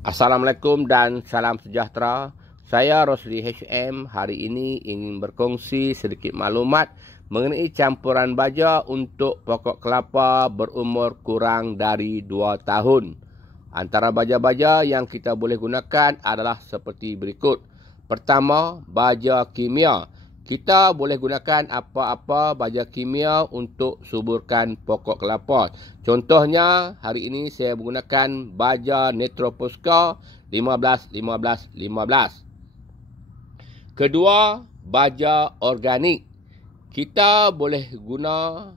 Assalamualaikum dan salam sejahtera. Saya Rosli HM hari ini ingin berkongsi sedikit maklumat mengenai campuran baja untuk pokok kelapa berumur kurang dari 2 tahun. Antara baja-baja yang kita boleh gunakan adalah seperti berikut. Pertama, baja kimia. Kita boleh gunakan apa-apa baja kimia untuk suburkan pokok kelapa. Contohnya, hari ini saya menggunakan baja Netroposca 15-15-15. Kedua, baja organik. Kita boleh guna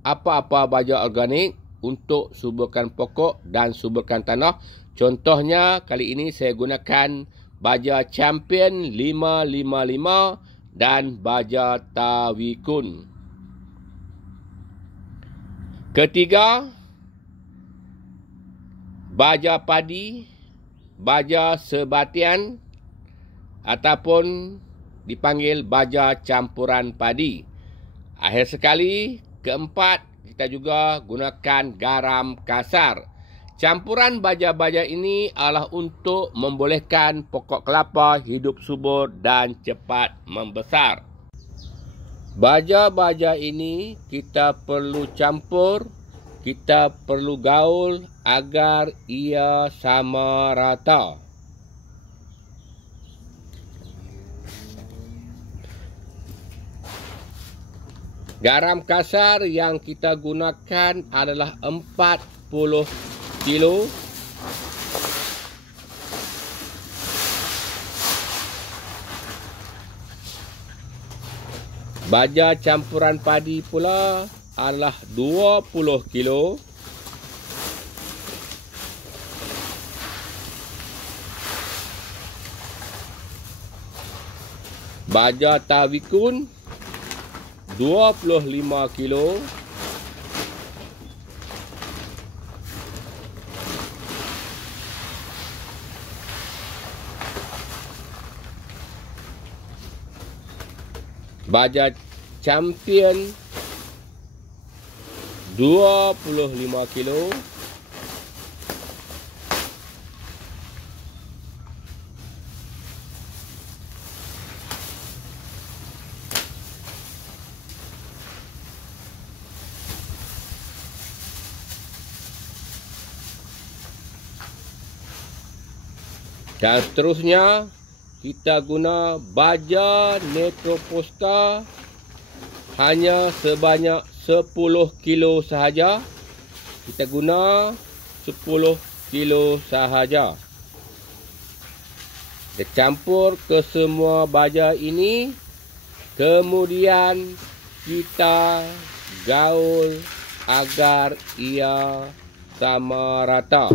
apa-apa baja organik untuk suburkan pokok dan suburkan tanah. Contohnya, kali ini saya gunakan baja Champion 555 dan baja Tawikun. Ketiga, baja padi, baja sebatian ataupun dipanggil baja campuran padi. Akhir sekali, keempat, kita juga gunakan garam kasar. Campuran baja-baja ini adalah untuk membolehkan pokok kelapa hidup subur dan cepat membesar. Baja-baja ini kita perlu campur, kita perlu gaul agar ia sama rata. Garam kasar yang kita gunakan adalah 40 kilo. Baja campuran padi pula adalah 20 kilo. Baja Tawikun 25 kilo. Baja Champion 25 kilo. Dan seterusnya kita guna baja Netroposca hanya sebanyak 10 kilo sahaja. Kita guna 10 kilo sahaja. Kita campur ke semua baja ini. Kemudian kita gaul agar ia sama rata.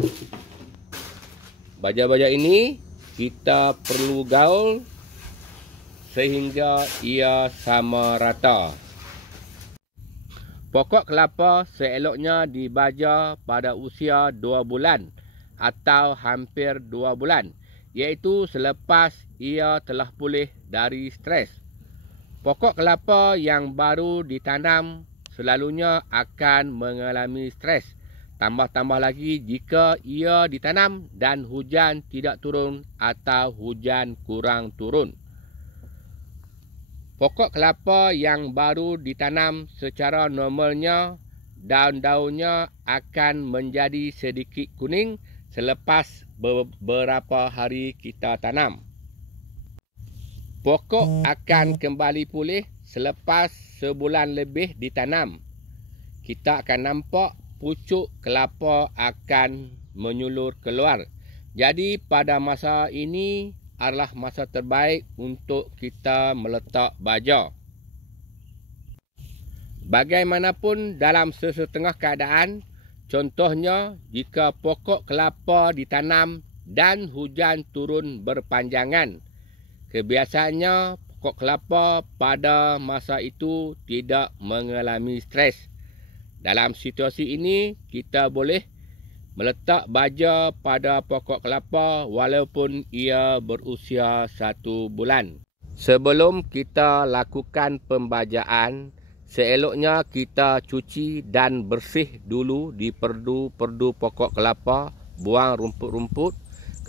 Baja-baja ini kita perlu gaul sehingga ia sama rata. Pokok kelapa seeloknya dibaja pada usia 2 bulan atau hampir 2 bulan, iaitu selepas ia telah pulih dari stres. Pokok kelapa yang baru ditanam selalunya akan mengalami stres. Tambah-tambah lagi jika ia ditanam dan hujan tidak turun atau hujan kurang turun. Pokok kelapa yang baru ditanam secara normalnya daun-daunnya akan menjadi sedikit kuning selepas beberapa hari kita tanam. Pokok akan kembali pulih selepas sebulan lebih ditanam. Kita akan nampak pucuk kelapa akan menyulur keluar. Jadi pada masa ini adalah masa terbaik untuk kita meletak baja. Bagaimanapun dalam sesetengah keadaan, contohnya jika pokok kelapa ditanam dan hujan turun berpanjangan, kebiasaannya pokok kelapa pada masa itu tidak mengalami stres. Dalam situasi ini, kita boleh meletak baja pada pokok kelapa walaupun ia berusia 1 bulan. Sebelum kita lakukan pembajaan, seeloknya kita cuci dan bersih dulu di perdu-perdu pokok kelapa, buang rumput-rumput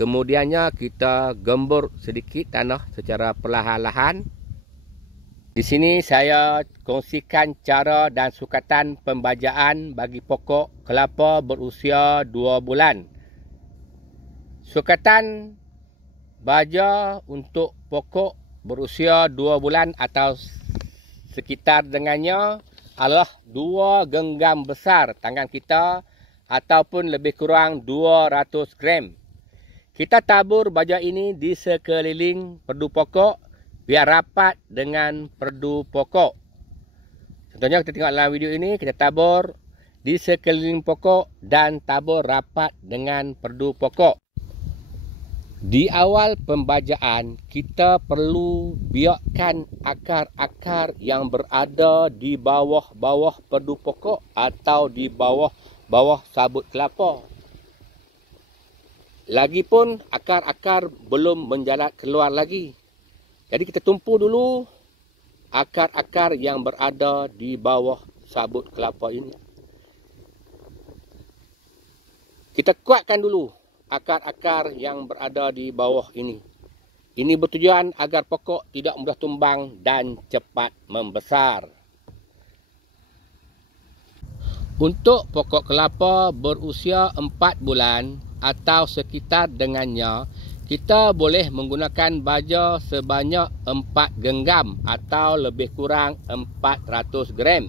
Kemudiannya kita gembur sedikit tanah secara perlahan-lahan. Di sini saya kongsikan cara dan sukatan pembajaan bagi pokok kelapa berusia 2 bulan. Sukatan baja untuk pokok berusia 2 bulan atau sekitar dengannya adalah 2 genggam besar tangan kita ataupun lebih kurang 200 gram. Kita tabur baja ini di sekeliling perdu pokok biar rapat dengan perdu pokok. Contohnya kita tengok dalam video ini, kita tabur di sekeliling pokok dan tabur rapat dengan perdu pokok. Di awal pembajaan, kita perlu biarkan akar-akar yang berada di bawah-bawah perdu pokok atau di bawah-bawah sabut kelapa. Lagipun akar-akar belum menjalat keluar lagi. Jadi kita tumpu dulu akar-akar yang berada di bawah sabut kelapa ini. Kita kuatkan dulu akar-akar yang berada di bawah ini. Ini bertujuan agar pokok tidak mudah tumbang dan cepat membesar. Untuk pokok kelapa berusia 4 bulan atau sekitar dengannya, kita boleh menggunakan baja sebanyak 4 genggam atau lebih kurang 400 gram.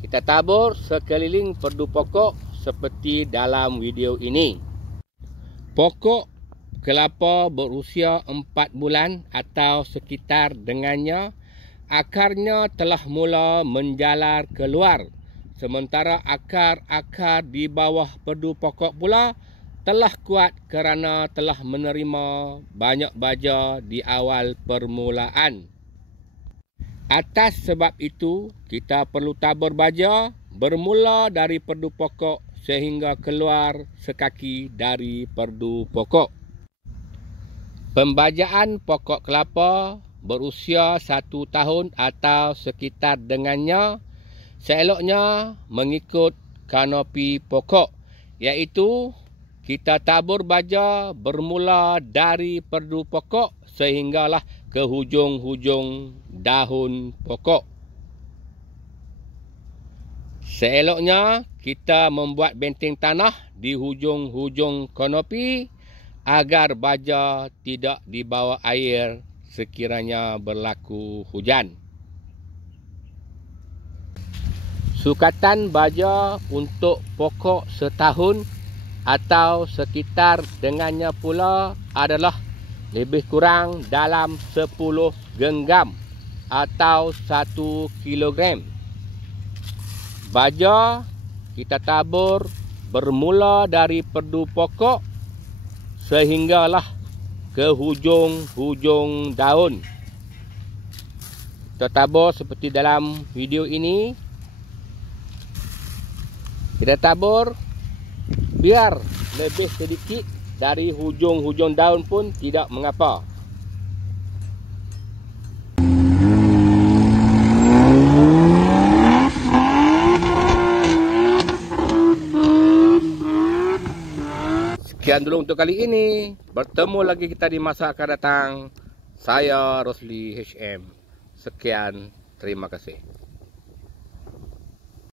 Kita tabur sekeliling perdu pokok seperti dalam video ini. Pokok kelapa berusia 4 bulan atau sekitar dengannya, akarnya telah mula menjalar keluar. Sementara akar-akar di bawah perdu pokok pula telah kuat kerana telah menerima banyak baja di awal permulaan. Atas sebab itu, kita perlu tabur baja bermula dari perdu pokok sehingga keluar sekaki dari perdu pokok. Pembajaan pokok kelapa berusia 1 tahun atau sekitar dengannya, seeloknya mengikut kanopi pokok, iaitu kita tabur baja bermula dari perdu pokok sehinggalah ke hujung-hujung daun pokok. Seeloknya kita membuat benteng tanah di hujung-hujung kanopi agar baja tidak dibawa air sekiranya berlaku hujan. Sukatan baja untuk pokok setahun atau sekitar dengannya pula adalah lebih kurang dalam 10 genggam atau 1 kilogram. Baja kita tabur bermula dari perdu pokok sehinggalah ke hujung-hujung daun. Kita tabur seperti dalam video ini. Kita tabur biar lebih sedikit dari hujung-hujung daun pun tidak mengapa. Sekian dulu untuk kali ini. Bertemu lagi kita di masa akan datang. Saya Rosli HM. Sekian, terima kasih.